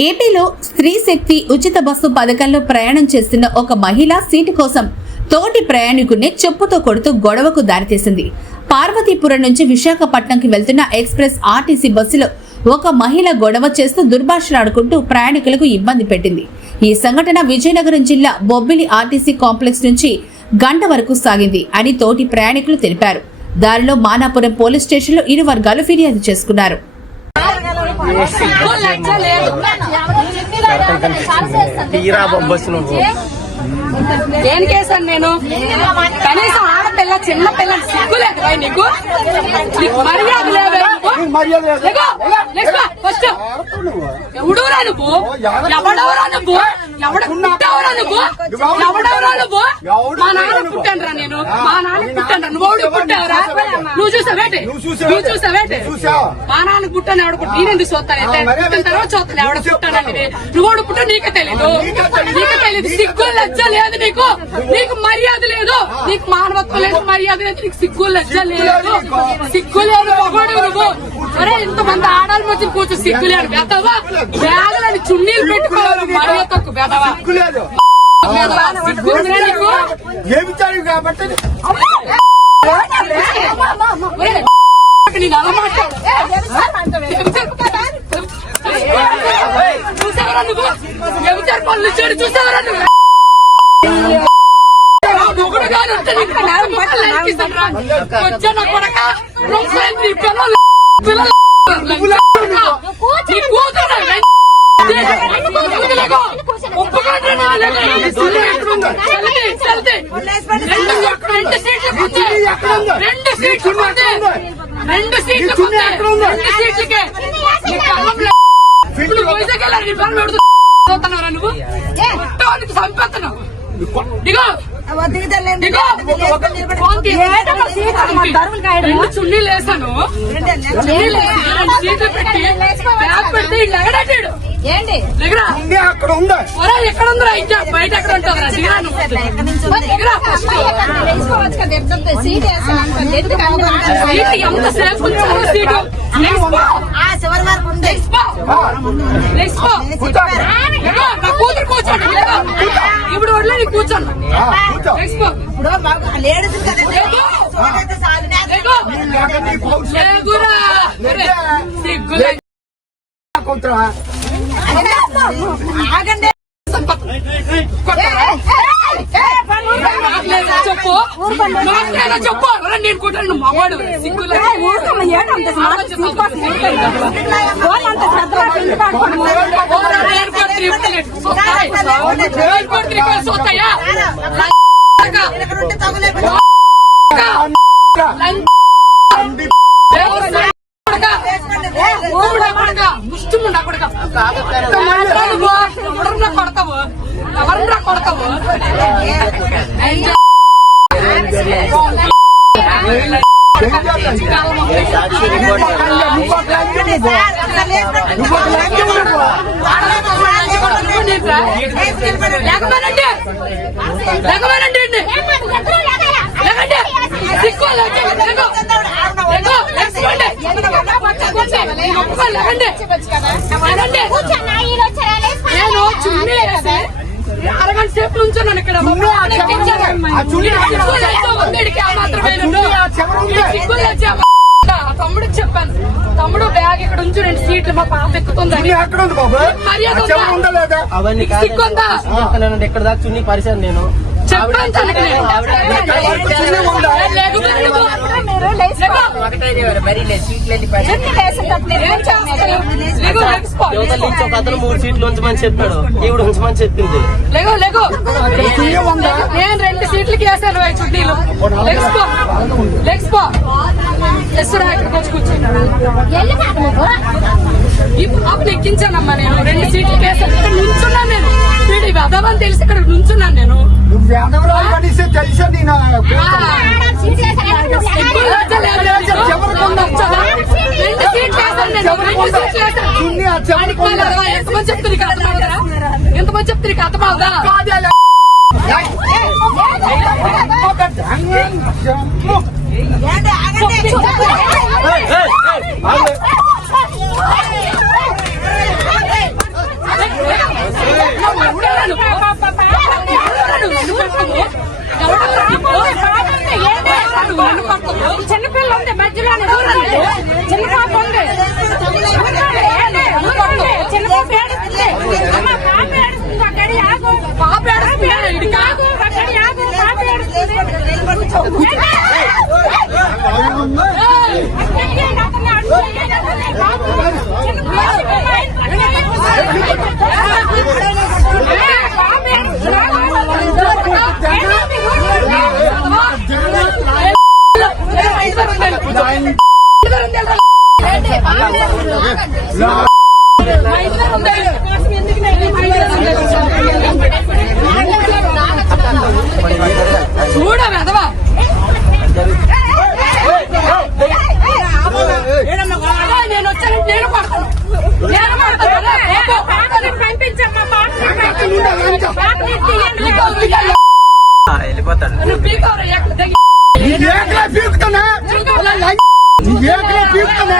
ఏపీలో స్త్రీ శక్తి ఉచిత బస్సు పథకంలో ప్రయాణం చేస్తున్న ఒక మహిళ సీటు కోసం తోటి ప్రయాణికుడిని చెప్పుతో కొడుతూ గొడవకు దారితీసింది. పార్వతీపురం నుంచి విశాఖపట్నంకి వెళ్తున్న ఎక్స్ప్రెస్ ఆర్టీసీ బస్సులో ఒక మహిళ గొడవ చేస్తూ దుర్భాషలాడుకుంటూ ప్రయాణికులకు ఇబ్బంది పెట్టింది. ఈ సంఘటన విజయనగరం జిల్లా బొబ్బిలి ఆర్టీసీ కాంప్లెక్స్ నుంచి గంట వరకు సాగింది అని తోటి ప్రయాణికులు తెలిపారు. దారిలో మానాపురం పోలీస్ స్టేషన్లో ఇరు వర్గాలు ఫిర్యాదు చేసుకున్నారు. ఏం కేసాను నేను? కనీసం ఆడపిల్ల చిన్న పిల్ల సిగ్గులేదు నీకు? మర్యాద లేదు. ఎవడురా నువ్వు? ఎవడవరా నువ్వు? ఎవడ పుట్టావరా నువ్వు? ఎవడవరా నువ్వు? మా నాన్న పుట్టానురా నేను. మా నాన్న పుట్టాను. నువ్వు పుట్టావరా? నువ్వు చూసావేంటి? నువ్వు చూసావేంటి? మా నాన్న పుట్టాను. ఎవడ పుట్ట నేనెందుకు చూస్తానైతే? పుట్టిన తర్వాత చూస్తాను ఎవడ పుట్టానండి. నువ్వు పుట్ట నీకే తెలీదు. నీకే తెలీదు. సిగ్గు లజ్జ లేదు నీకు. నీకు మర్యాద లేదు. నీకు మానవత్వం లేదు, మర్యాద లేదు. నీకు సిగ్గు లజ్జ లేదు. సిగ్గు లేదు మగోడు నువ్వు. అరే ఇంతమంది ఆడాలి మధ్య కూర్చో సిగ్గు లేదు. బెదవా బ్యాగులని చున్నీలు పెట్టుకోవాలి. మర్యాదకు బెదవా సిగ్గు నీకు. నేను అలా చూసావరా నువ్వు? ఎవరు పనులు ఇచ్చాడు చూసావరా నువ్వు? మొగుడు గారు వచ్చిన కొడక రెండు సీట్లు నువ్వు చంపేస్తున్నావు. రెండు చున్నీలు వేసాను. సీట్లు పెట్టి బ్యాగ్ పెట్టి ఎగడాడు. ఎక్కడ ఉందిరా? ఇంకా బయట ఎక్కడ ఉంటుందిరా? ఎంతసేపు సీటు నా కూతురు కూర్చోండి. ఇప్పుడు వడ్లే నీ కూర్చోండి. చెప్పు చెప్పు. నేను కొట్టాను మగవాడు సిగ్గులు. చూస్తాయా ముష్టిముండా కొడక. ఎవరన్నా కొడతావు? ఎవరన్నా కొడతావు? నేను చున్నీ వేసి అరగంట సేపు నుంచున్నాను ఇక్కడ. తమ్ముడికి చెప్పాను, తమ్ముడు బ్యాగ్ ఇక్కడ ఉంచు, 2 సీట్లు మా పాప ఎక్కుతుందని. సిగ్గుందా? ఎక్కడ దాకా చున్నీ పరిచయం నేను చెప్పాను. ఒక అతను 3 సీట్లు ఉంచమని చెప్పాడు, ఈవిడ ఉంచమని చెప్పింది. నేను 2 సీట్లకి వేసాను చుట్టీలు. ఇక్కడికి వచ్చి కూర్చున్నాను. ఈ పాపను ఎక్కించానమ్మా నేను. 2 సీట్లకి వేసాను. ఇక్కడ నుంచున్నాను నేను. వెదవని తెలిసి ఇక్కడ నుంచున్నాను నేను. తెలుసా నేను 2 సీట్లు ఎంతమంది చెప్తుంది అర్థమవుతారా? ఎంతమంది చెప్తుంది అర్థమవుదా? చిన్నపిల్ల ఉంది మధ్యలో చిన్న పాప ఉంది చిన్న పాప ఏడుస్తుంది అమ్మ పాప ఏడుస్తుంది అక్కడి ఆగు పాప ఏడుస్తుంది ఆగు అక్కడి ఆగు పాప ఏడుస్తుంది చూడ వెదవా నేను వచ్చాను నేను పడతాను వెళ్ళిపోతాడు నువ్వు పీకవరా ఏకలా పీకుతానా ఏకలా పీకుతానా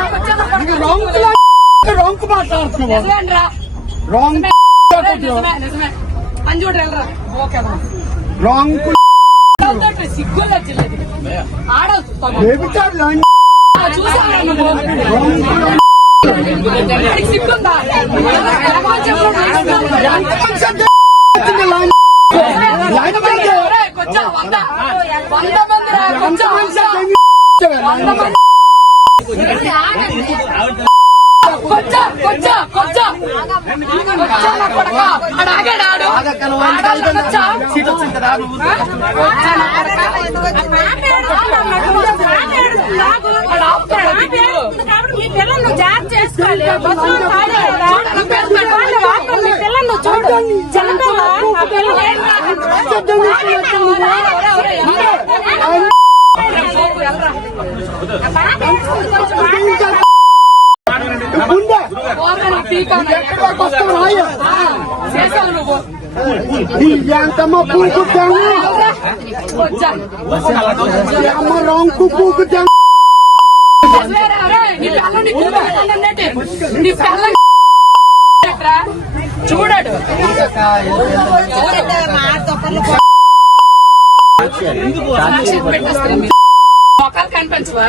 రాంగ్ మాట్లాడుతున్నావు రాంగ్ అని చూడరా ఓకే రాంగ్ సిగ్గులు వచ్చింది ఆడవుతుంది ఏమిటారు చూసాను సిగ్గుందా కొంచెం 100 మంది మీ పిల్లలు జాగ్రత్త చేసుకోవాలి పిల్లలు చూడు ఎంతమ్మ పూకుతాము అమ్మ రాంగ్ పూకుతాము చూడాడు మొక్కలు కనిపించవా